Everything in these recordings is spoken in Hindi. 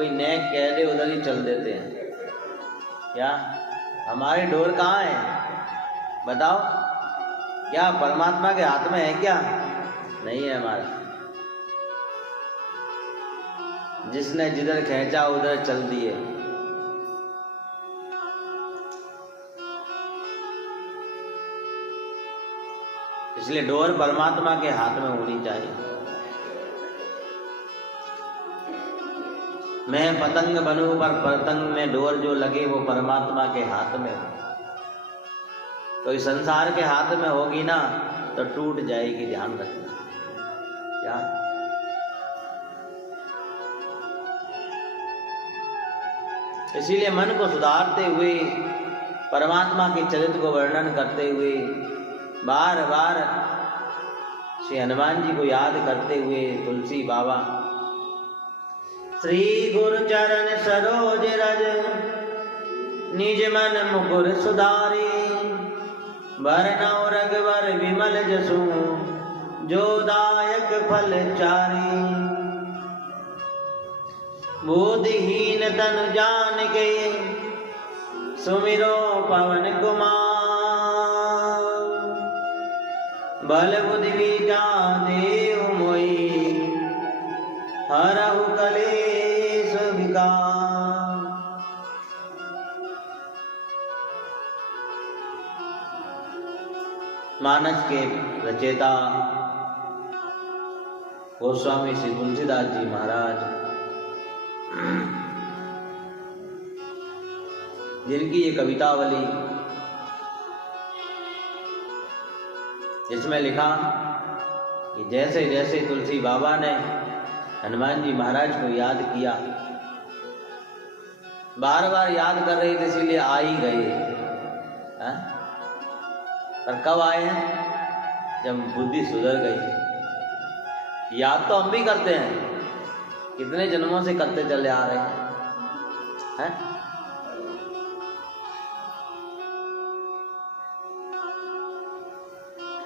कोई नेक कह दे उधर ही चल देते हैं। क्या हमारी डोर कहाँ है बताओ? क्या परमात्मा के हाथ में है क्या? नहीं है हमारा। जिसने जिधर खींचा उधर चल दिए। इसलिए डोर परमात्मा के हाथ में होनी चाहिए। मैं पतंग बनूं पर पतंग में डोर जो लगे वो परमात्मा के हाथ में हो। तो इस संसार के हाथ में होगी ना तो टूट जाएगी, ध्यान रखना। क्या इसीलिए मन को सुधारते हुए, परमात्मा के चरित्र को वर्णन करते हुए, बार बार श्री हनुमान जी को याद करते हुए तुलसी बाबा श्री गुरु चरण सरोज रज निज मन मुकुर सुधारी, वरनौ रघुवर विमल जसु जो दायक फल चारी। बुद्धिहीन तनु जान के सुमिरो पवन कुमार, बल बुद्धि विद्या देव मोहि हरहु कलेश विकार। मानस के रचयिता गोस्वामी श्री तुलसीदास जी महाराज, जिनकी ये कवितावली इसमें लिखा कि जैसे जैसे तुलसी बाबा ने हनुमान जी महाराज को याद किया, बार बार याद कर रहे थे इसीलिए आ ही गए। पर कब आए हैं? जब बुद्धि सुधर गई। याद तो हम भी करते हैं, कितने जन्मों से करते चले आ रहे हैं।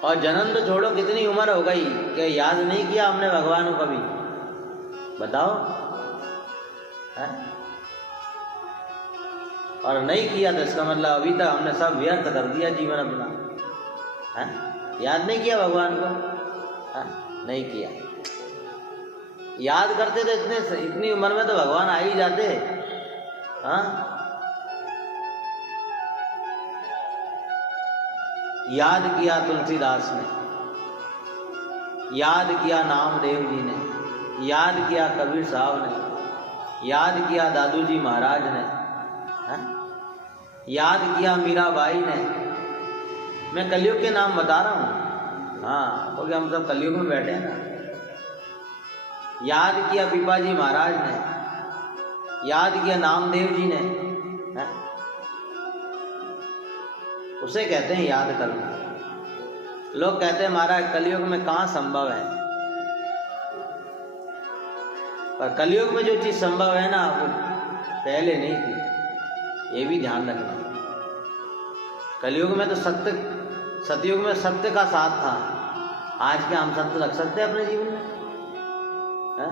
और जन्म तो छोड़ो, कितनी उम्र हो गई कि याद नहीं किया हमने भगवान को कभी, बताओ है? और नहीं किया तो इसका मतलब अभी तक हमने सब व्यर्थ कर दिया जीवन अपना है? याद नहीं किया भगवान को है? नहीं किया। याद करते तो इतनी उम्र में तो भगवान आ ही जाते। हाँ, याद किया तुलसीदास ने, याद किया नामदेव जी ने, याद किया कबीर साहब ने, याद किया दादू जी महाराज ने, याद किया मीराबाई ने। मैं कलयुग के नाम बता रहा हूँ, हाँ, क्योंकि हम सब कलयुग में बैठे हैं ना। याद किया पिपाजी महाराज ने, याद किया नामदेव जी ने, है? उसे कहते हैं याद करना। लोग कहते हैं महाराज कलयुग में कहाँ संभव है, पर कलयुग में जो चीज संभव है ना वो पहले नहीं थी, ये भी ध्यान रखना। कलयुग में तो सतयुग में सत्य का साथ था। आज क्या हम सत्य रख सकते हैं अपने जीवन में है?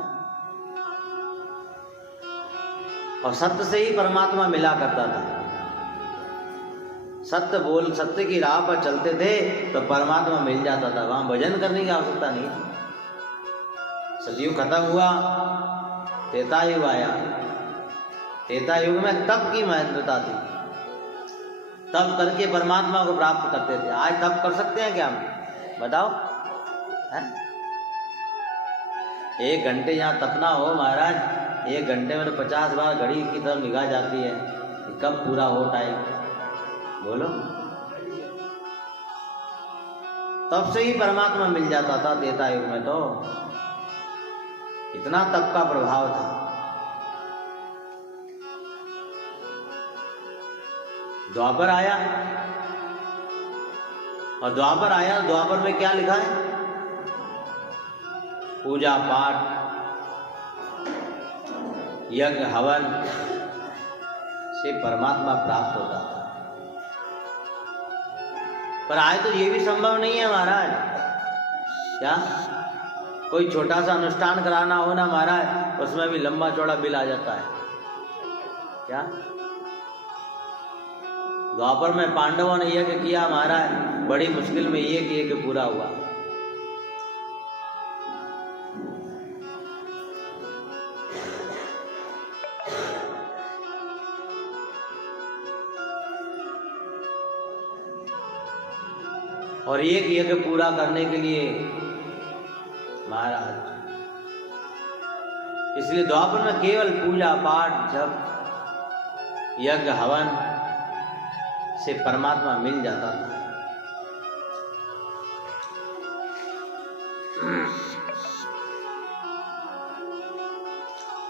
और सत्य से ही परमात्मा मिला करता था। सत्य बोल, सत्य की राह पर चलते थे तो परमात्मा मिल जाता था, वहां भजन करने की आवश्यकता नहीं। सतयुग खत्म हुआ, त्रेता युग आया। त्रेता युग में तप की महत्वता थी, तप करके परमात्मा को प्राप्त करते थे। आज तप कर सकते हैं क्या हम, बताओ है? 1 घंटे यहाँ तपना हो महाराज, 1 घंटे में तो 50 बार घड़ी की तरफ निगाह जाती है कि कब पूरा हो टाइम, बोलो। तब से ही परमात्मा मिल जाता था त्रेता युग में, तो इतना तप का प्रभाव था। द्वापर आया, और द्वापर आया, द्वापर में क्या लिखा है? पूजा पाठ, यज्ञ हवन से परमात्मा प्राप्त होता था। पर आज तो ये भी संभव नहीं है महाराज। क्या कोई छोटा सा अनुष्ठान कराना हो ना महाराज, उसमें भी लंबा चौड़ा बिल आ जाता है। क्या द्वापर में पांडवों ने यज्ञ किया महाराज, बड़ी मुश्किल में ये किए कि पूरा हुआ। और एक यज्ञ पूरा करने के लिए महाराज, इसलिए द्वापर में केवल पूजा पाठ जप यज्ञ हवन से परमात्मा मिल जाता था।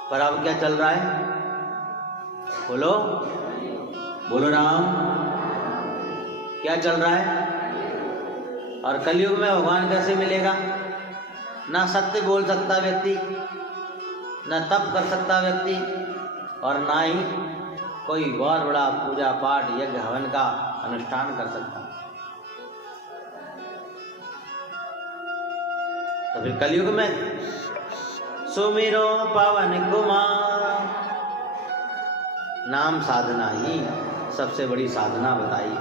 पर अब क्या चल रहा है? बोलो बोलो राम, क्या चल रहा है? और कलयुग में भगवान कैसे मिलेगा? ना सत्य बोल सकता व्यक्ति, ना तप कर सकता व्यक्ति, और ना ही कोई बहुत बड़ा पूजा पाठ यज्ञ हवन का अनुष्ठान कर सकता। तो फिर कलयुग में सुमिरो पवन कुमार नाम साधना ही सबसे बड़ी साधना बताई।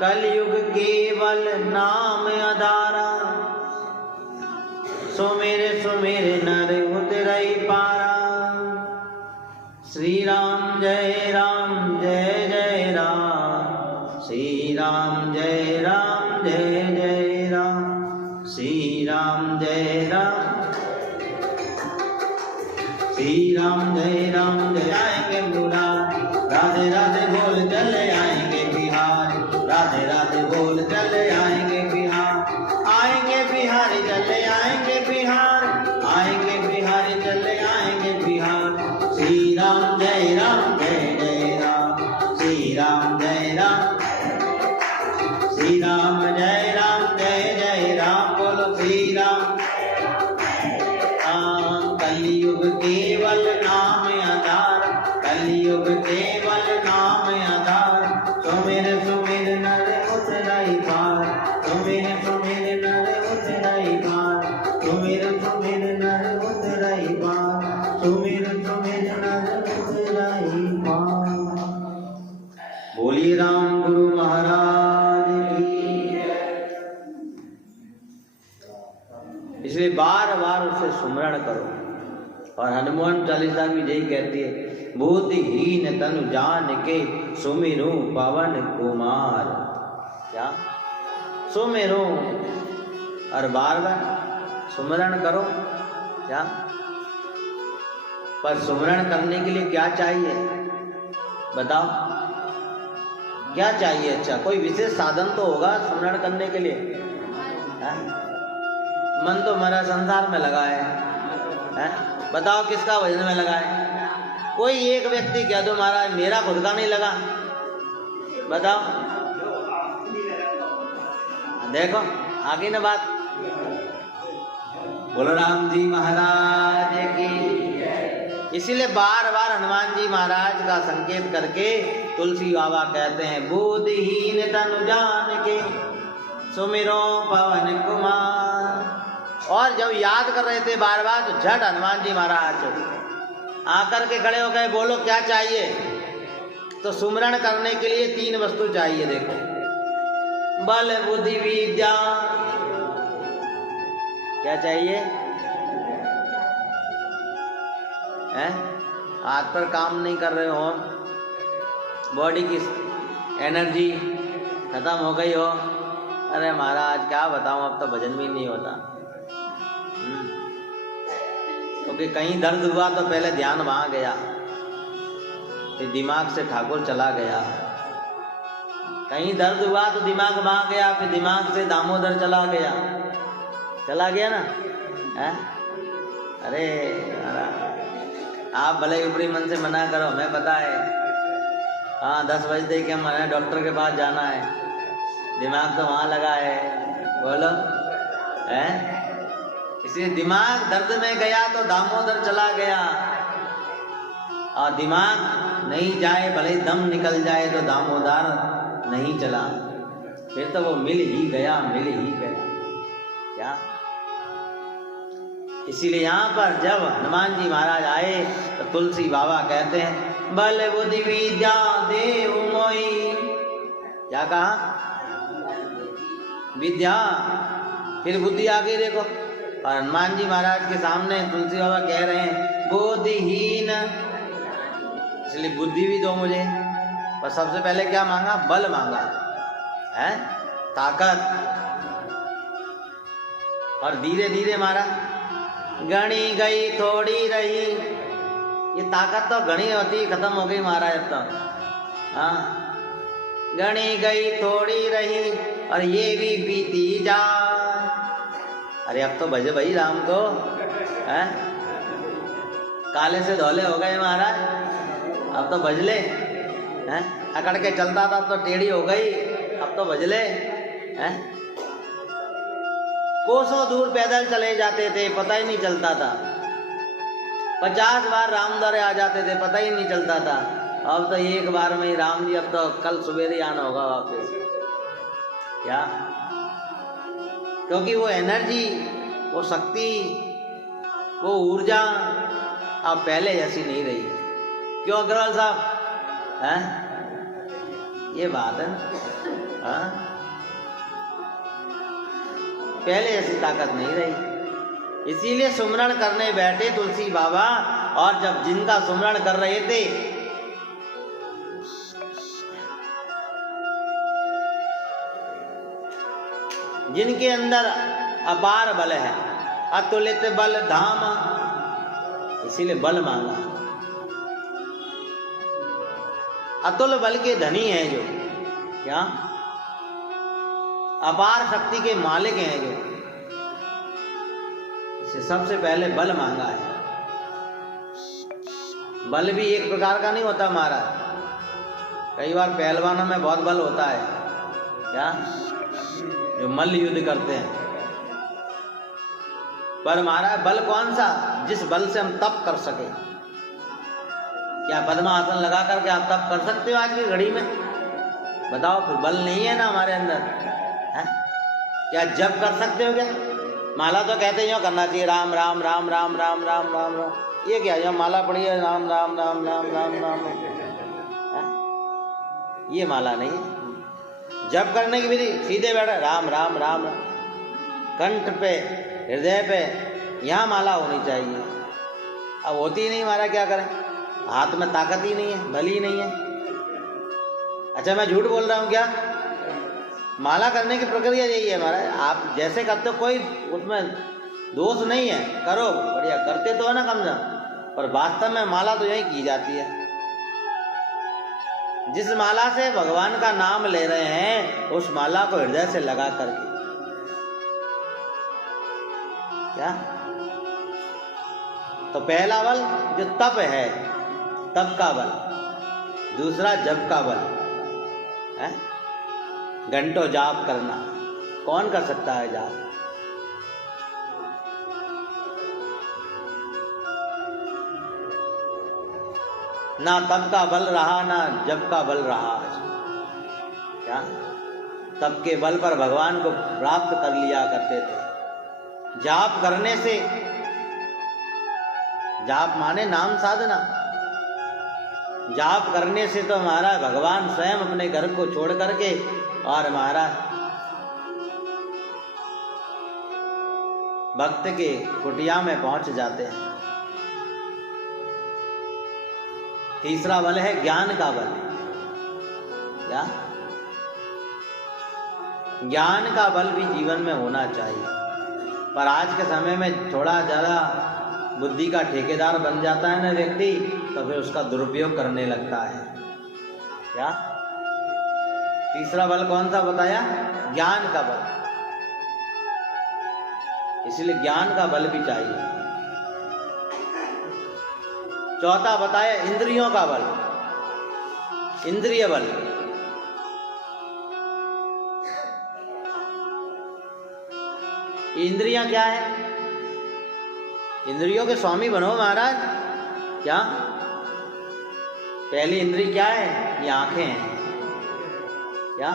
कलयुग केवल नाम आधारा, सुमेरे सुमेरे नर उतरई पारा। श्री राम जय राम जय जय राम, श्री राम जय राम जय जय राम, श्री राम जय राम, श्री राम जय राम जय। आएंगे बुला राधे राधे बोल चले आएंगे बिहार, राधे राधे बोल चले आएंगे बिहार। आएंगे बिहारी चले आएंगे बिहार, आएंगे बिहारी चले आएंगे बिहार। श्री राम जय राम जय जय राम, श्री राम जय राम, श्री राम जय राम जय जय राम। बोलो श्री राम। कलयुग केवल नाम आधार, कलयुग केवल नाम आधार। सुमिर सुमिर नर उतरई पार, सुमिर सुमिर नर उतरई पार, सुमिर सुमिर नर उतरई पार, सुमिर सुमिर नर उतरई पार। बोलिए राम गुरु महाराज की। इसलिए बार बार उससे सुमरण करो। और हनुमान चालीसा भी यही कहती है, बुद्धिहीन तनु जान के सुमिरो पवन कुमार। क्या सुमिरो, और बार बार सुमरण करो। क्या पर सुमरण करने के लिए क्या चाहिए बताओ? क्या चाहिए? अच्छा कोई विशेष साधन तो होगा सुमरण करने के लिए। मन तो मेरा संसार में लगा है। बताओ किसका भजन में लगा है? कोई एक व्यक्ति कह दो महाराज मेरा खुद का नहीं लगा, बताओ। देखो आगे ना बात। बोलो राम जी महाराज की। इसीलिए बार बार हनुमान जी महाराज का संकेत करके तुलसी बाबा कहते हैं, बुद्धिहीन तनु जान के सुमिरो पवन कुमार। और जब याद कर रहे थे बार बार तो झट हनुमान जी महाराज आकर के खड़े हो गए, बोलो क्या चाहिए? तो सुमरण करने के लिए 3 वस्तु चाहिए। देखो, बल बुद्धि विद्या। क्या चाहिए? हैं? हाथ पर काम नहीं कर रहे हो, बॉडी की एनर्जी खत्म हो गई हो, अरे महाराज क्या बताऊं, अब तो भजन भी नहीं होता। क्योंकि कहीं दर्द हुआ तो पहले ध्यान वहां गया, फिर दिमाग से ठाकुर चला गया। कहीं दर्द हुआ तो दिमाग वहां गया, फिर दिमाग से दामोदर चला गया ना है? अरे आप भले ऊपरी मन से मना करो, हमें पता है। हाँ 10 बजे के हमारे डॉक्टर के पास जाना है, दिमाग तो वहां लगा है। बोलो है? इसलिए दिमाग दर्द में गया तो दामोदर चला गया, और दिमाग नहीं जाए भले दम निकल जाए तो दामोदर नहीं चला, फिर तो वो मिल ही गया। क्या इसीलिए यहाँ पर जब हनुमान जी महाराज आए तो तुलसी बाबा कहते हैं बल बुद्धि विद्या देव मोई। क्या कहा? विद्या, फिर बुद्धि आगे देखो। और हनुमान जी महाराज के सामने तुलसी बाबा कह रहे हैं बुद्धिहीन, इसलिए बुद्धि भी दो मुझे। पर सबसे पहले क्या मांगा? बल मांगा है, ताकत। और धीरे धीरे मारा, गणी गई थोड़ी रही। ये ताकत तो घनी होती, खत्म हो गई महाराज अब तो। हाँ, गणी गई थोड़ी रही और ये भी बीती जा। अरे अब तो भज भाई राम को, हैं? काले से धोले हो गए महाराज, अब तो भज ले, हैं? अकड़ के चलता था अब तो टेढ़ी हो गई, अब तो भज ले, हैं? कोसों दूर पैदल चले जाते थे, पता ही नहीं चलता था। 50 बार राम द्वारे आ जाते थे, पता ही नहीं चलता था। अब तो एक बार में ही राम जी, अब तो कल सवेरे आना होगा वापस। क्या? क्योंकि वो एनर्जी, वो शक्ति, वो ऊर्जा अब पहले जैसी नहीं रही। क्यों अग्रवाल साहब? हैं? ये बात है ना। हाँ? पहले ऐसी ताकत नहीं रही। इसीलिए सुमरण करने बैठे तुलसी बाबा, और जब जिनका सुमरण कर रहे थे जिनके अंदर अपार बल है, अतुलित बल धाम, इसीलिए बल मांगा। अतुल बल के धनी हैं जो, क्या? अपार शक्ति के मालिक हैं जो, इसे सबसे पहले बल मांगा है। बल भी एक प्रकार का नहीं होता महाराज। कई बार पहलवानों में बहुत बल होता है, क्या? जो मल्ल युद्ध करते हैं। पर महाराज बल कौन सा? जिस बल से हम तप कर सके। क्या पद्मासन लगा करके आप तप कर सकते हो आज की घड़ी में? बताओ, फिर बल नहीं है ना हमारे अंदर, है? क्या जप कर सकते हो? क्या माला तो कहते हो करना चाहिए, राम राम राम राम राम राम राम राम। ये क्या, जो माला पड़ी है राम राम राम राम राम राम, है? ये माला नहीं है। जप करने की विधि, सीधे बैठा राम राम राम, कंठ पे, हृदय पे, यहाँ माला होनी चाहिए। अब होती ही नहीं हमारा, क्या करें? हाथ में ताकत ही नहीं है, बल ही नहीं है। अच्छा, मैं झूठ बोल रहा हूँ क्या? माला करने की प्रक्रिया यही है हमारा। आप जैसे करते हो, कोई उसमें दोष नहीं है, करो, बढ़िया करते तो है ना कम से कम। पर वास्तव में माला तो यही की जाती है। जिस माला से भगवान का नाम ले रहे हैं, उस माला को हृदय से लगा करके, क्या? तो पहला बल जो तप है, तप का बल। दूसरा जप का बल है, घंटों जाप करना। कौन कर सकता है जाप? ना तप का बल रहा, ना जप का बल रहा। क्या? तप के बल पर भगवान को प्राप्त कर लिया करते थे। जाप करने से, जाप माने नाम साधना, जाप करने से तो हमारा भगवान स्वयं अपने घर को छोड़ करके और हमारा भक्त के कुटिया में पहुंच जाते हैं। तीसरा बल है ज्ञान का बल। क्या? ज्ञान का बल भी जीवन में होना चाहिए। पर आज के समय में थोड़ा ज़्यादा बुद्धि का ठेकेदार बन जाता है ना व्यक्ति, तो फिर उसका दुरुपयोग करने लगता है। क्या? तीसरा बल कौन सा बताया? ज्ञान का बल। इसलिए ज्ञान का बल भी चाहिए। चौथा बताया इंद्रियों का बल, इंद्रिय बल। इंद्रियां क्या है? इंद्रियों के स्वामी बनो महाराज। क्या? पहली इंद्री क्या है? ये आंखें हैं। क्या?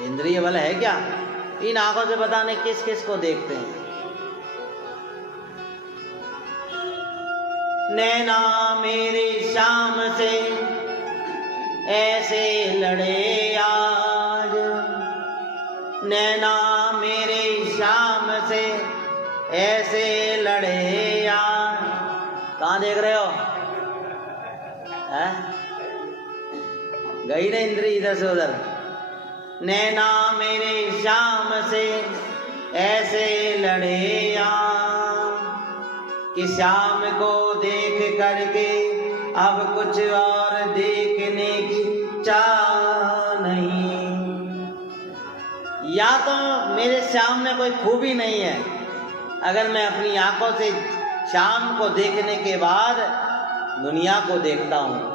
इंद्रिय बल है क्या? इन आंखों से पता नहीं किस किस को देखते हैं। नैना मेरे श्याम से ऐसे लड़े आज, नैना मेरे श्याम से ऐसे लड़े आज। कहाँ देख रहे हो? गई ना इंद्री इधर से उधर। नैना मेरे श्याम से ऐसे लड़े आज कि श्याम को देख करके अब कुछ और देखने की चाह नहीं। या तो मेरे श्याम में कोई खूबी नहीं है, अगर मैं अपनी आंखों से श्याम को देखने के बाद दुनिया को देखता हूं,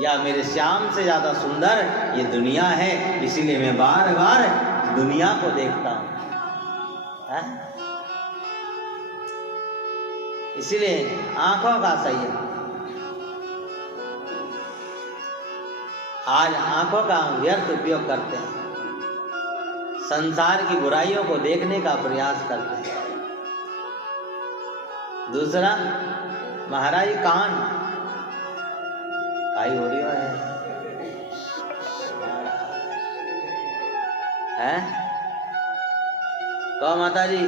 या मेरे श्याम से ज्यादा सुंदर ये दुनिया है, इसीलिए मैं बार बार दुनिया को देखता हूं। इसीलिए आंखों का संयम। आज आंखों का व्यर्थ उपयोग करते हैं, संसार की बुराइयों को देखने का प्रयास करते हैं। दूसरा, महाराज कान काई हो रही है? कहो माता जी,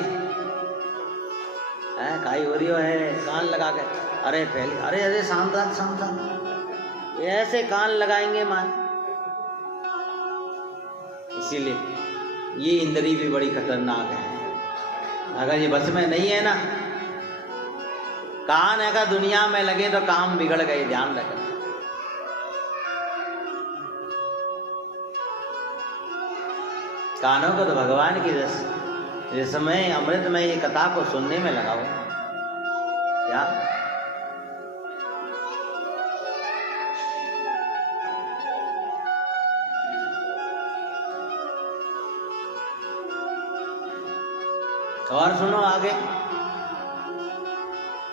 काई हो रही है? कान लगा के अरे पहले अरे शांत शांत ऐसे कान लगाएंगे मां। इसीलिए ये इंद्री भी बड़ी खतरनाक है। अगर ये बस में नहीं है ना, कान अगर दुनिया में लगे तो काम बिगड़ गए, ध्यान रखना। कानों को तो भगवान की रसमय अमृतमय ये कथा को सुनने में लगाओ। क्या और सुनो आगे,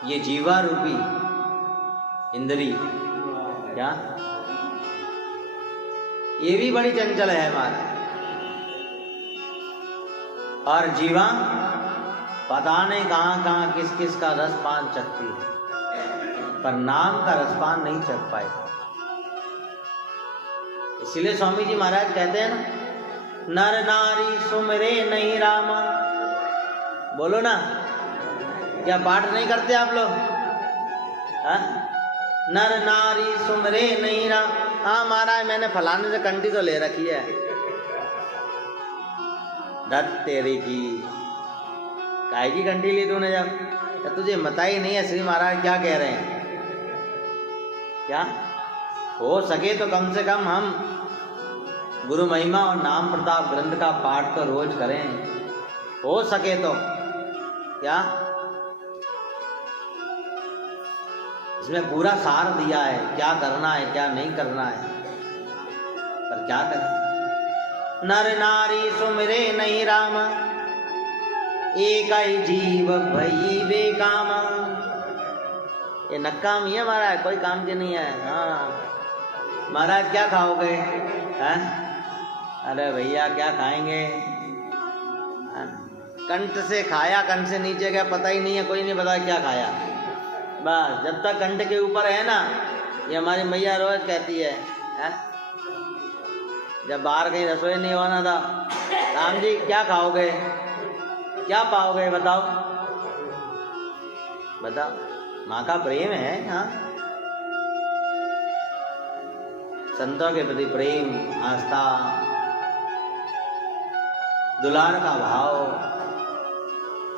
ये जीवा रूपी इंद्री क्या ये भी बड़ी चंचल है हमारा। और जीवा पता नहीं कहाँ कहाँ किस किस का रसपान चखती है, पर नाम का रसपान नहीं चख पाए। इसीलिए स्वामी जी महाराज कहते हैं ना, नर नारी सुमरे नहीं रामा। बोलो ना, क्या पाठ नहीं करते आप लोग? नर नारी सुमरे नहीं राम। हाँ महाराज, मैंने फलाने से कंठी तो ले रखी है। धत तेरी की काय की कंठी ली तूने? जब तुझे मता ही नहीं है श्री महाराज क्या कह रहे हैं। क्या हो सके तो कम से कम हम गुरु महिमा और नाम प्रताप ग्रंथ का पाठ तो रोज करें, हो सके तो। क्या इसमें पूरा सार दिया है, क्या करना है क्या नहीं करना है, पर क्या करें। नर नारी सुमिरे नहीं राम, एक ही जीव भई बेकाम। ये नक्कामी है महाराज, कोई काम की नहीं है। हाँ महाराज क्या खाओगे? अरे भैया क्या खाएंगे? कंठ से खाया, कंठ से नीचे गया पता ही नहीं है, कोई नहीं पता क्या खाया। बस जब तक कंठ के ऊपर है ना, ये हमारी मैया रोज कहती है, जब बाहर कहीं रसोई नहीं होना था, राम जी क्या खाओगे, क्या पाओगे, बताओ बताओ। माँ का प्रेम है। हाँ, संतों के प्रति प्रेम, आस्था, दुलार का भाव।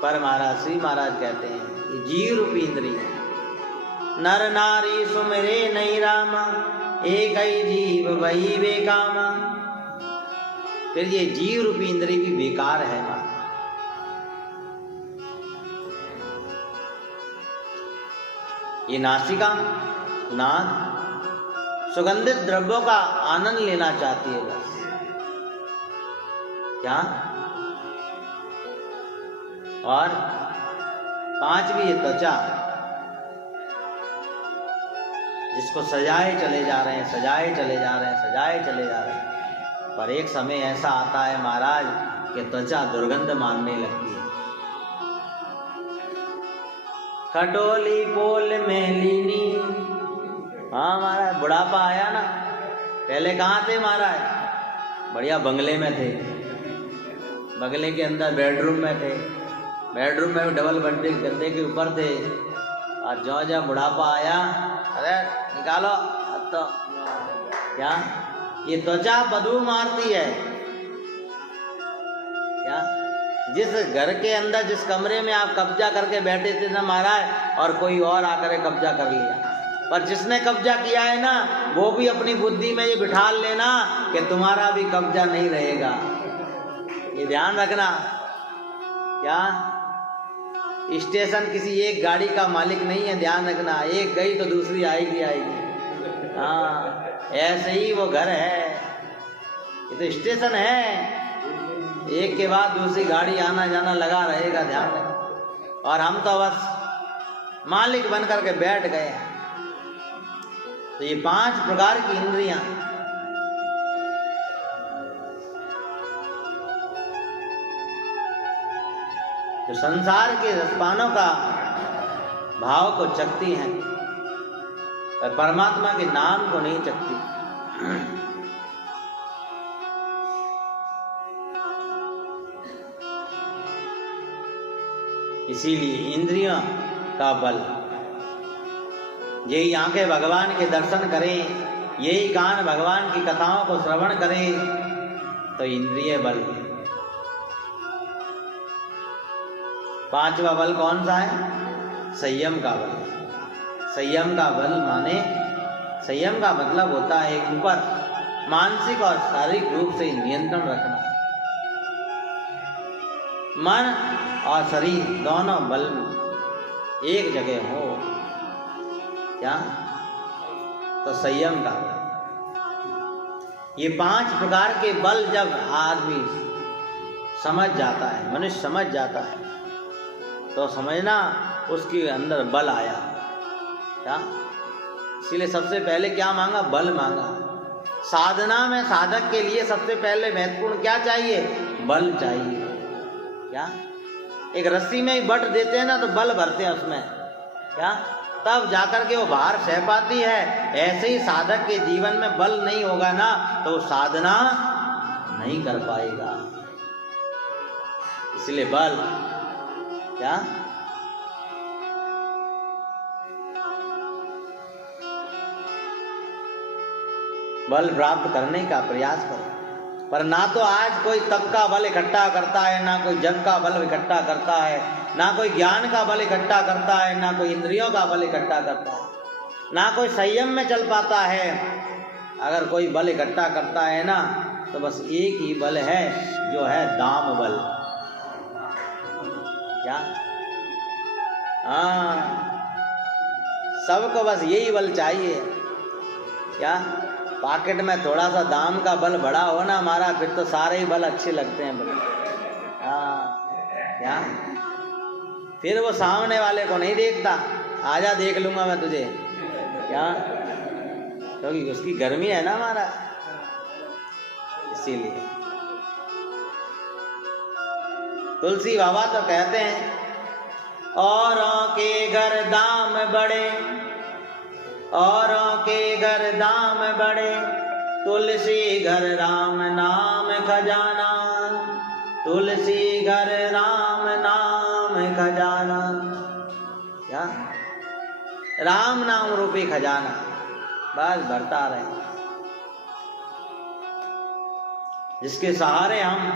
पर महाराज श्री महाराज कहते हैं ये जीव रूपी इंद्री है। नर नारी सुमिरे नहीं रामा, एक ही जीव वही बेकामा। फिर ये जीव रूपी इंद्री भी बेकार है। ये नासिका नाक सुगंधित द्रव्यों का आनंद लेना चाहती है बस। क्या? और पांचवी ये त्वचा, जिसको सजाए चले जा रहे हैं, सजाए चले जा रहे हैं, सजाए चले जा रहे हैं, पर एक समय ऐसा आता है महाराज कि त्वचा दुर्गंध मारने लगती है। खटोली पोल में लीनी। हाँ महाराज, बुढ़ापा आया ना। पहले कहाँ थे महाराज? बढ़िया बंगले में थे, बंगले के अंदर बेडरूम में थे, बेडरूम में भी डबल बेड गद्दे के ऊपर थे। और जो जब बुढ़ापा आया, अरे निकालो अब तो क्या, ये त्वचा बदबू मारती है क्या? जिस घर के अंदर, जिस कमरे में आप कब्जा करके बैठे थे ना महाराज, और कोई और आकर कब्जा कर लिया, पर जिसने कब्जा किया है ना, वो भी अपनी बुद्धि में ये बिठा लेना कि तुम्हारा भी कब्जा नहीं रहेगा। ये ध्यान रखना। क्या स्टेशन किसी एक गाड़ी का मालिक नहीं है, ध्यान रखना। एक गई तो दूसरी आएगी आएगी। हाँ, ऐसे ही वो घर है, ये तो स्टेशन है, एक के बाद दूसरी गाड़ी आना जाना लगा रहेगा, ध्यान रखना। और हम तो बस मालिक बन करके बैठ गए। तो ये 5 प्रकार की इंद्रियां, जो संसार के रसपानों का भाव को चखती हैं, पर परमात्मा के नाम को नहीं चखती। इसीलिए इंद्रियों का बल, यही आंखें भगवान के दर्शन करें, यही कान भगवान की कथाओं को श्रवण करें, तो इंद्रिय बल। 5वां बल कौन सा है? संयम का बल। संयम का बल माने, संयम का मतलब होता है ऊपर मानसिक और शारीरिक रूप से नियंत्रण रखना। मन और शरीर दोनों बल एक जगह हो, क्या? तो संयम का। ये 5 प्रकार के बल जब आदमी समझ जाता है, मनुष्य समझ जाता है, तो समझना उसके अंदर बल आया। क्या? इसीलिए सबसे पहले क्या मांगा? बल मांगा। साधना में साधक के लिए सबसे पहले महत्वपूर्ण क्या चाहिए? बल चाहिए। क्या? एक रस्सी में ही बट देते हैं ना, तो बल भरते हैं उसमें, क्या? तब जाकर के वो बाहर सह पाती है। ऐसे ही साधक के जीवन में बल नहीं होगा ना, तो साधना नहीं कर पाएगा। इसलिए बल, क्या? बल प्राप्त करने का प्रयास करो। पर ना तो आज कोई तप का बल इकट्ठा करता है, ना कोई जप का बल इकट्ठा करता है, ना कोई ज्ञान का बल इकट्ठा करता है, ना कोई इंद्रियों का बल इकट्ठा करता है, ना कोई संयम में चल पाता है। अगर कोई बल इकट्ठा करता है ना, तो बस एक ही बल है, जो है दाम बल। क्या? हाँ, सबको बस यही बल चाहिए। क्या? पॉकेट में थोड़ा सा दाम का बल बड़ा हो ना हमारा, फिर तो सारे ही बल अच्छे लगते हैं बल। हाँ, क्या? फिर वो सामने वाले को नहीं देखता, आजा देख लूंगा मैं तुझे। क्या? क्योंकि उसकी गर्मी है ना हमारा, इसीलिए। तुलसी बाबा तो कहते हैं, औरों के घर दाम बड़े, औरों के घर दाम बड़े, तुलसी घर राम नाम खजाना, तुलसी घर राम नाम खजाना। क्या? राम नाम रूपी खजाना बस भरता रहे, जिसके सहारे हम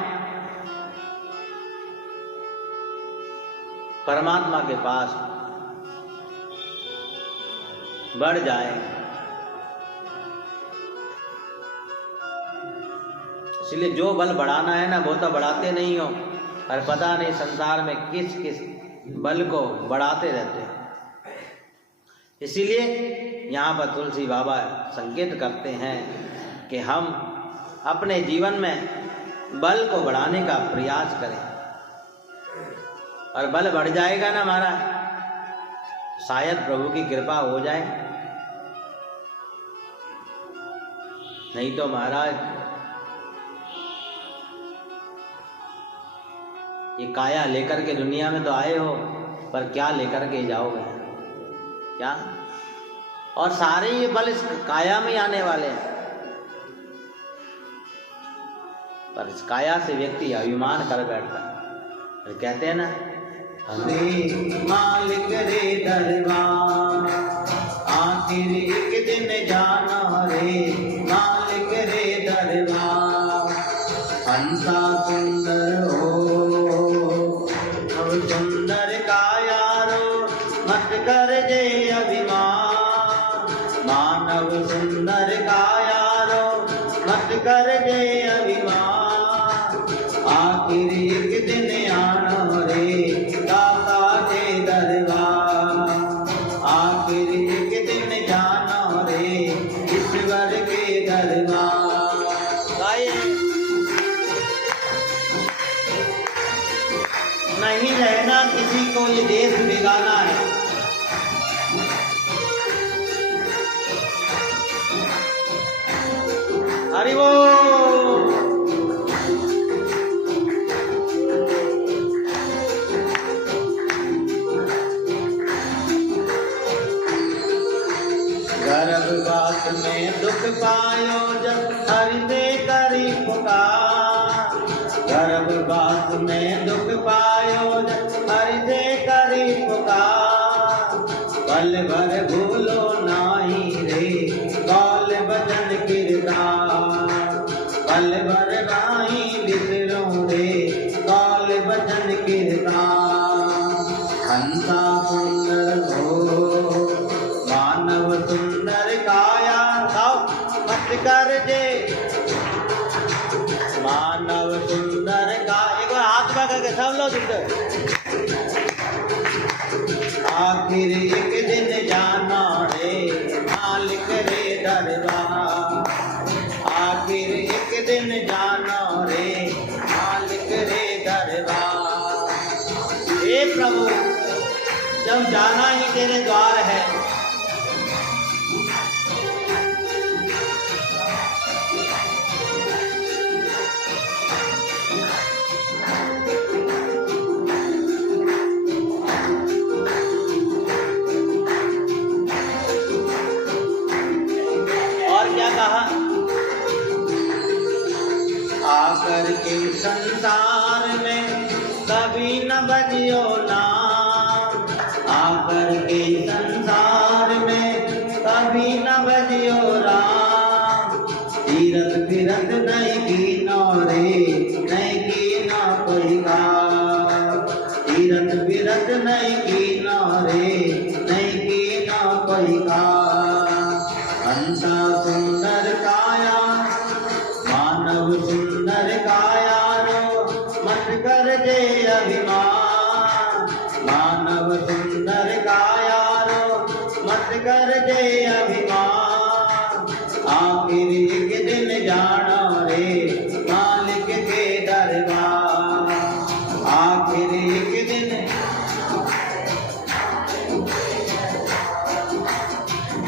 परमात्मा के पास बढ़ जाए। इसलिए जो बल बढ़ाना है ना, वो तो बढ़ाते नहीं हो, और पता नहीं संसार में किस किस बल को बढ़ाते रहते हैं। इसीलिए यहाँ पर तुलसी बाबा संकेत करते हैं कि हम अपने जीवन में बल को बढ़ाने का प्रयास करें, और बल बढ़ जाएगा ना हमारा, शायद प्रभु की कृपा हो जाए। नहीं तो महाराज ये काया लेकर के दुनिया में तो आए हो, पर क्या लेकर के जाओगे? क्या? और सारे ये बल इस काया में आने वाले हैं, पर इस काया से व्यक्ति अभिमान कर बैठता है। फिर कहते हैं ना, हमें मालिक रे दरबार, आखिर एक दिन जाना रे मालिक रे दरबार। हंसा सुंदर हो अब सुंदर काया रो, मत कर जे अभिमान। मानव सुंदर काया रो, मत कर जे अभिमान। आखिर एक दिन आना रे दाता के दरबार। आखिर एक दिन जाना रे ईश्वर के दरबार। नहीं रहना किसी को ये देश बिगाना है। हरि बोल। गर्भवास में दुख पायो जब हृदय करी पुकार। गर्भवास में दुख पायो जब हृदय करी पुकार। पल भर भूलो नाही रे कौल बचन किरदार। पल भर नाही बिसरो रे कौल बचन किरदार। हंसा सुंदर हो मानव सुंदर काया, मत कर जे मानव सुंदर का। एक बार हाथ पकड़ के सब लोग सुनते। आखिर एक दिन जाना रे मालिक रे दरबार। आखिर एक दिन जाना रे मालिक रे दरबार। हे प्रभु, जब जाना ही तेरे द्वार है, आकर के संसार में कभी न बजियो नाम। आकर के संसार में कभी न बजियो राम। तीरथ फिरत नहीं कीनो रे नहीं कीनो कोई काम। तीरथ फिरत नहीं कीनो रे नहीं कीनो कोई काम। हंसा सुंदर काया मानव सुंदर काया रो, मत कर जे अभिमान। मानव सुंदर काया रो, मत कर जे अभिमान। आखिर एक दिन जाना रे मालिक के दरबार। आखिर एक दिन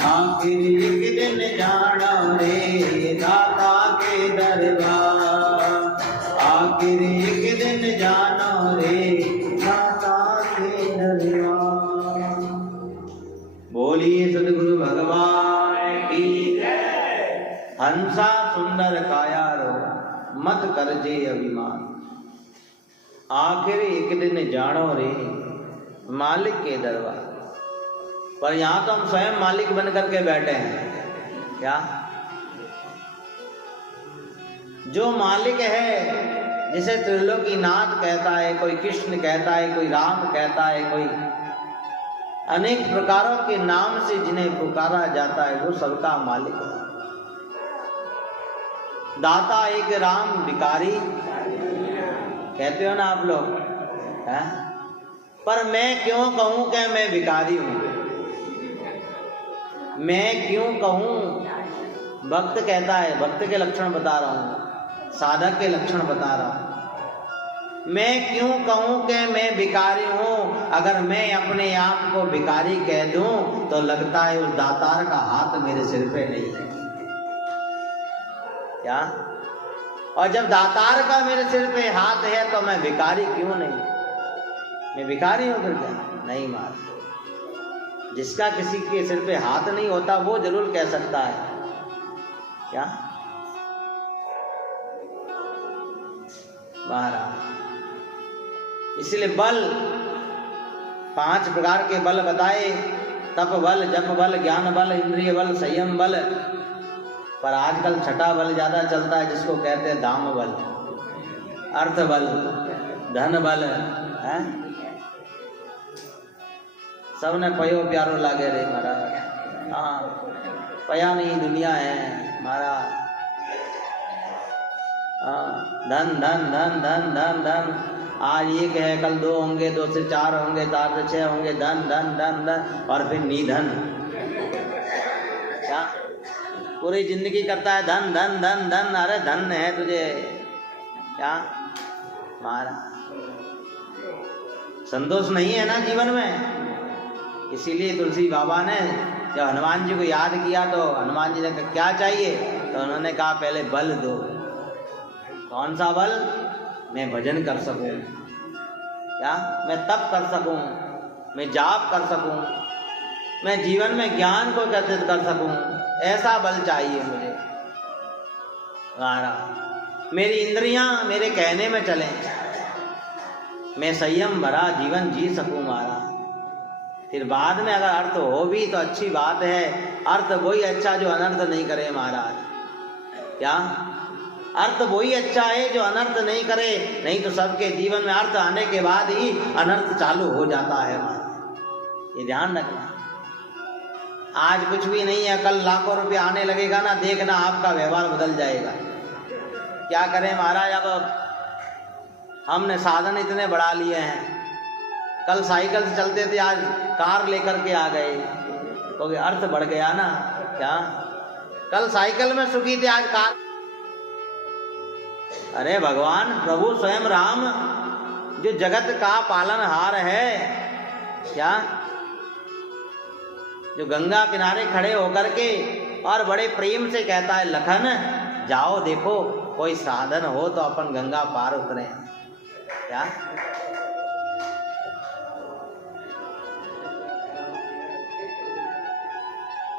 आखिर एक दिन जाना रे दाता के दरबार। आखिर एक दिन जाना रे दाता के दरबार। बोलिए सद्गुरु भगवान की जय। हंसा सुंदर काया रो, मत कर जे अभिमान। आखिर एक दिन जानो रे मालिक के दरबार। पर यहाँ तो हम स्वयं मालिक बन करके बैठे हैं। क्या? जो मालिक है, जिसे त्रिलोकीनाथ कहता है, कोई कृष्ण कहता है, कोई राम कहता है, कोई अनेक प्रकारों के नाम से जिन्हें पुकारा जाता है, वो सबका मालिक है। दाता एक राम भिखारी कहते हो ना आप लोग, है? पर मैं क्यों कहूं कि मैं भिखारी हूं? मैं क्यों कहूं? भक्त कहता है, भक्त के लक्षण बता रहा हूं, साधक के लक्षण बता रहा हूं। मैं क्यों कहूं कि मैं भिखारी हूं? अगर मैं अपने आप को भिखारी कह दूं तो लगता है उस दातार का हाथ मेरे सिर पे नहीं है। क्या? और जब दातार का मेरे सिर पे हाथ है तो मैं भिखारी क्यों नहीं? मैं भिखारी हूँ फिर क्या? नहीं महाराज, जिसका किसी के सिर पे हाथ नहीं होता वो जरूर कह सकता है क्या महाराज। इसलिए बल 5 प्रकार के बल बताए, तप बल, जप बल, ज्ञान बल, इंद्रिय बल, संयम बल। पर आजकल छठा बल ज्यादा चलता है, जिसको कहते हैं धाम बल, अर्थ बल, धन बल है। सबने पयो प्यारो लागे रे महाराज। हाँ, पया नहीं दुनिया है महाराज। हाँ, धन धन धन धन धन धन, आज 1 है, कल 2 होंगे, 2 से 4 होंगे, 4 से 6 होंगे, धन धन धन धन, और फिर निधन। क्या पूरी जिंदगी करता है धन धन धन धन। अरे धन है तुझे क्या महाराज? संतोष नहीं है ना जीवन में। इसीलिए तुलसी बाबा ने जब हनुमान जी को याद किया तो हनुमान जी ने कहा क्या चाहिए, तो उन्होंने कहा पहले बल दो। कौन सा बल? मैं भजन कर सकूं, क्या मैं तप कर सकूं, मैं जाप कर सकूं, मैं जीवन में ज्ञान को एकत्रित कर सकूं, ऐसा बल चाहिए मुझे महाराज। मेरी इंद्रियां मेरे कहने में चलें, मैं संयम भरा जीवन जी सकूं महाराज। फिर बाद में अगर अर्थ हो भी तो अच्छी बात है, अर्थ वही अच्छा जो अनर्थ नहीं करे महाराज। क्या अर्थ वही अच्छा है जो अनर्थ नहीं करे, नहीं तो सबके जीवन में अर्थ आने के बाद ही अनर्थ चालू हो जाता है महाराज। ये ध्यान रखना। आज कुछ भी नहीं है, कल लाखों रुपया आने लगेगा ना, देखना आपका व्यवहार बदल जाएगा। क्या करें महाराज, अब हमने साधन इतने बढ़ा लिए हैं। कल साइकिल से चलते थे, आज कार लेकर के आ गए, तो अर्थ बढ़ गया ना। क्या कल साइकिल में सुखी थे, आज कार। अरे भगवान प्रभु स्वयं राम जो जगत का पालनहार है, क्या जो गंगा किनारे खड़े होकर के और बड़े प्रेम से कहता है लखन जाओ देखो कोई साधन हो तो अपन गंगा पार उतरे। क्या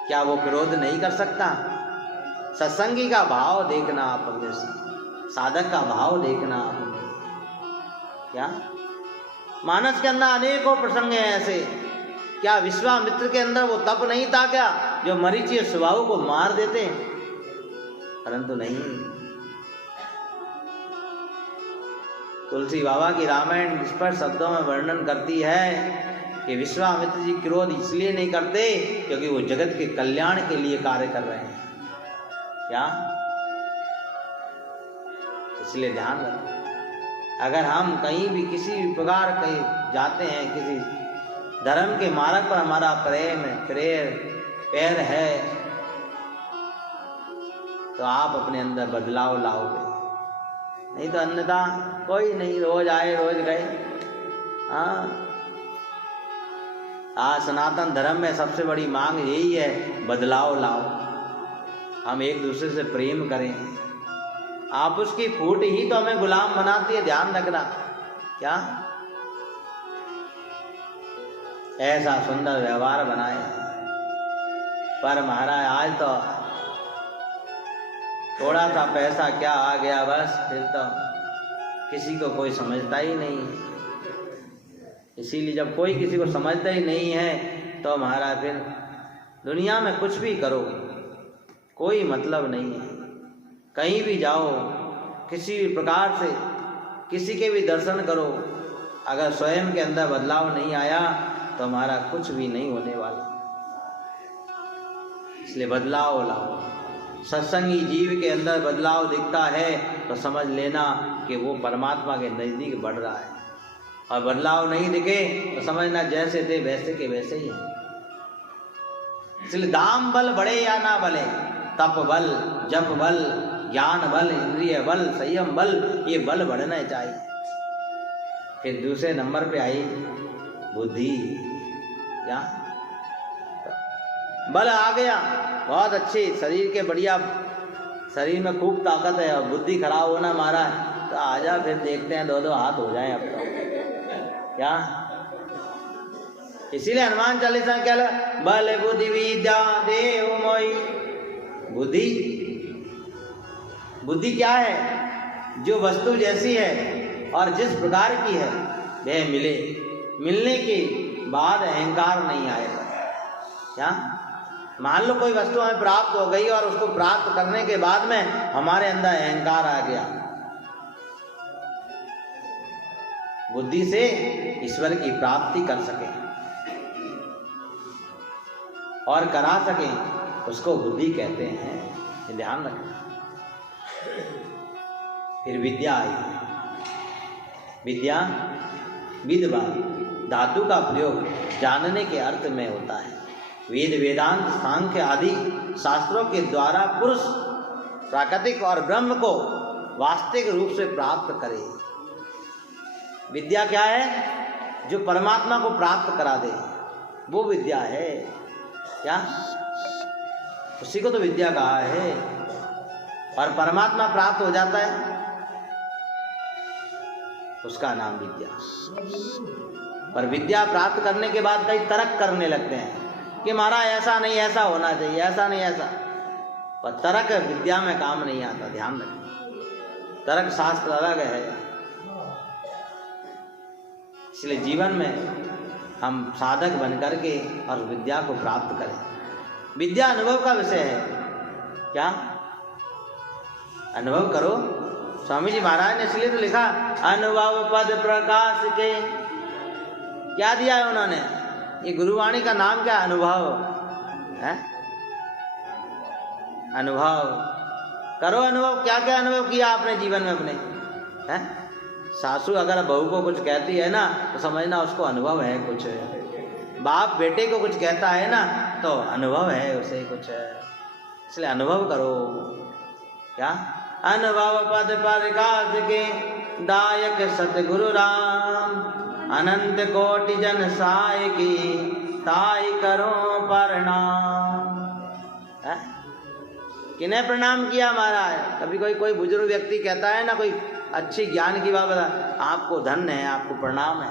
क्या वो क्रोध नहीं कर सकता? सत्संगी का भाव देखना आप अपने से, साधक का भाव देखना आप। क्या मानस के अंदर अनेकों प्रसंग हैं ऐसे। क्या विश्वामित्र के अंदर वो तप नहीं था क्या जो मरीचि स्वभाव को मार देते? परंतु नहीं। तुलसी बाबा की रामायण स्पष्ट शब्दों में वर्णन करती है कि विश्वामित्र जी क्रोध इसलिए नहीं करते क्योंकि वो जगत के कल्याण के लिए कार्य कर रहे हैं। क्या इसलिए ध्यान रखें, अगर हम कहीं भी किसी भी प्रकार कहीं जाते हैं, किसी धर्म के मार्ग पर हमारा पैर है, तो आप अपने अंदर बदलाव लाओगे, नहीं तो अन्यथा कोई नहीं, रोज आए रोज गए। हाँ, आज सनातन धर्म में सबसे बड़ी मांग यही है, बदलाव लाओ, हम एक दूसरे से प्रेम करें। आप उसकी फूट ही तो हमें गुलाम बनाती है, ध्यान रखना। क्या ऐसा सुंदर व्यवहार बनाए, पर महाराज आज तो थोड़ा सा पैसा क्या आ गया बस, फिर तो किसी को कोई समझता ही नहीं। इसीलिए जब कोई किसी को समझता ही नहीं है तो महाराज फिर दुनिया में कुछ भी करो कोई मतलब नहीं है। कहीं भी जाओ, किसी भी प्रकार से किसी के भी दर्शन करो, अगर स्वयं के अंदर बदलाव नहीं आया तो हमारा कुछ भी नहीं होने वाला। इसलिए बदलाव लाओ। सत्संगी जीव के अंदर बदलाव दिखता है तो समझ लेना कि वो परमात्मा के नजदीक बढ़ रहा है, और बदलाव नहीं दिखे तो समझना जैसे थे वैसे के वैसे ही है। इसलिए दाम बल बढ़े या ना बले, तप बल, जप बल, ज्ञान बल, इंद्रिय बल, संयम बल, ये बल बढ़ना चाहिए। फिर दूसरे नंबर पे आई बुद्धि। क्या बल आ गया, बहुत अच्छी, शरीर के बढ़िया, शरीर में खूब ताकत है और बुद्धि खराब होना मारा है, तो आजा फिर देखते हैं 2-2 हाथ हो जाए अब तो। क्या इसीलिए हनुमान चालीसा क्या लगा, बल बुद्धि विद्या देहु मोहि। बुद्धि, बुद्धि क्या है? जो वस्तु जैसी है और जिस प्रकार की है वह मिले, मिलने के बाद अहंकार नहीं आएगा। क्या? मान लो कोई वस्तु हमें प्राप्त हो गई और उसको प्राप्त करने के बाद में हमारे अंदर अहंकार आ गया। बुद्धि से ईश्वर की प्राप्ति कर सके और करा सके, उसको बुद्धि कहते हैं, ये ध्यान रखना। फिर विद्या आई। विद्या, विद्वा धातु का प्रयोग जानने के अर्थ में होता है। वेद, वेदांत, सांख्य आदि शास्त्रों के द्वारा पुरुष प्राकृतिक और ब्रह्म को वास्तविक रूप से प्राप्त करे। विद्या क्या है? जो परमात्मा को प्राप्त करा दे, वो विद्या है। क्या? उसी को तो विद्या कहा है। और परमात्मा प्राप्त हो जाता है, उसका नाम विद्या। पर विद्या प्राप्त करने के बाद कई तर्क करने लगते हैं कि महाराज ऐसा नहीं, ऐसा होना चाहिए, ऐसा नहीं, ऐसा। पर तर्क विद्या में काम नहीं आता, ध्यान रखें। तर्क शास्त्र अलग है। इसलिए जीवन में हम साधक बन करके और विद्या को प्राप्त करें। विद्या अनुभव का विषय है। क्या? अनुभव करो। स्वामी जी महाराज ने इसलिए तो लिखा, अनुभव पद प्रकाश के। क्या दिया है उन्होंने? ये गुरुवाणी का नाम क्या? अनुभव है। अनुभव करो। अनुभव क्या क्या अनुभव किया आपने जीवन में अपने? है? सासू अगर बहू को कुछ कहती है ना तो समझना उसको अनुभव है कुछ। बाप बेटे को कुछ कहता है ना तो अनुभव है उसे कुछ। इसलिए अनुभव करो। क्या? अनुभव पद प्रकाश के दायक सतगुरु राम, अनंत कोटि जन साय की ताई करो प्रणाम। किन्हें प्रणाम किया महाराज? कभी कोई बुजुर्ग व्यक्ति कहता है ना, कोई अच्छी ज्ञान की बात बता, आपको धन्य है, आपको प्रणाम है,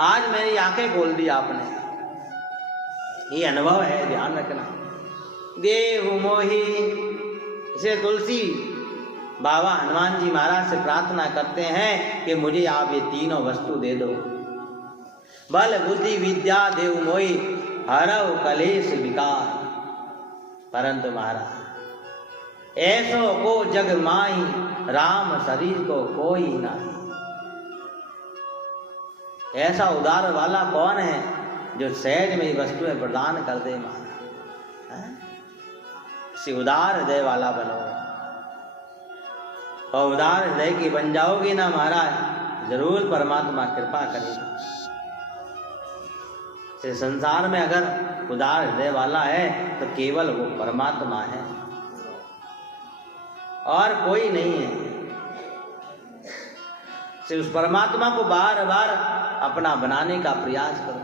आज मेरी आंखें खोल दी आपने। ये अनुभव है, ध्यान रखना। देहु मोहि। इसे तुलसी बाबा हनुमान जी महाराज से प्रार्थना करते हैं कि मुझे आप ये तीनों वस्तु दे दो। बल बुद्धि विद्या देहु मोहि, हरव कलेश विकार। परंतु महाराज ऐसो को जग माही, राम शरीर को कोई नहीं। ऐसा उदार वाला कौन है जो सहज में वस्तुएं प्रदान कर दे महाराज? इसी उदार हृदय वाला बनो। और उदार हृदय की बन जाओगी ना महाराज, जरूर परमात्मा कृपा करेगा। इस संसार में अगर उदार हृदय वाला है तो केवल वो परमात्मा है और कोई नहीं है। उस परमात्मा को बार बार अपना बनाने का प्रयास करो।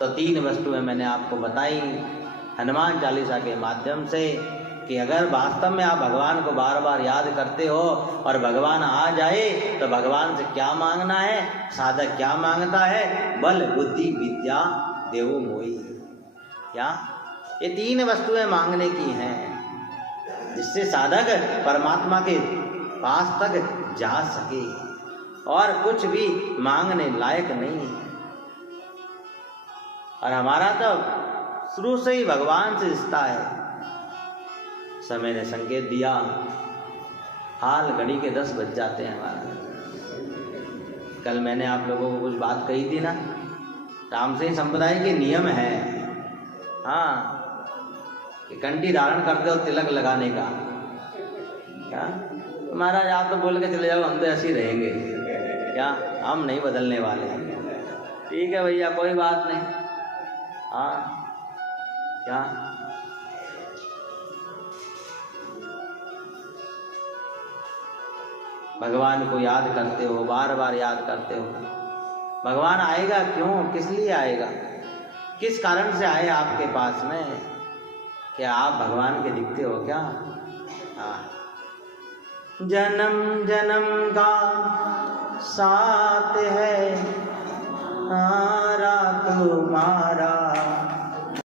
तो तीन वस्तुएं मैंने आपको बताई हनुमान चालीसा के माध्यम से कि अगर वास्तव में आप भगवान को बार बार याद करते हो और भगवान आ जाए तो भगवान से क्या मांगना है, साधक क्या मांगता है? बल बुद्धि विद्या देहु मोहि। क्या? ये तीन वस्तुएं मांगने की हैं जिससे साधक परमात्मा के पास तक जा सके और कुछ भी मांगने लायक नहीं है। और हमारा तो शुरू से ही भगवान से रिश्ता है। समय ने संकेत दिया, हाल घड़ी के 10 बज जाते हैं हमारा। कल मैंने आप लोगों को कुछ बात कही थी ना, रामसिंह संप्रदाय के नियम है। हाँ, कि कंठी धारण करते हो तिलक लगाने का। क्या महाराज आप तो बोल के चले जाओ, हम तो ऐसे ही रहेंगे। क्या? हम नहीं बदलने वाले। ठीक है भैया, कोई बात नहीं। हाँ, क्या भगवान को याद करते हो, बार बार याद करते हो। भगवान आएगा क्यों? किस लिए आएगा? किस कारण से आए आपके पास में? क्या आप भगवान के दिखते हो क्या? हाँ, जन्म जन्म का साथ है तुम्हारा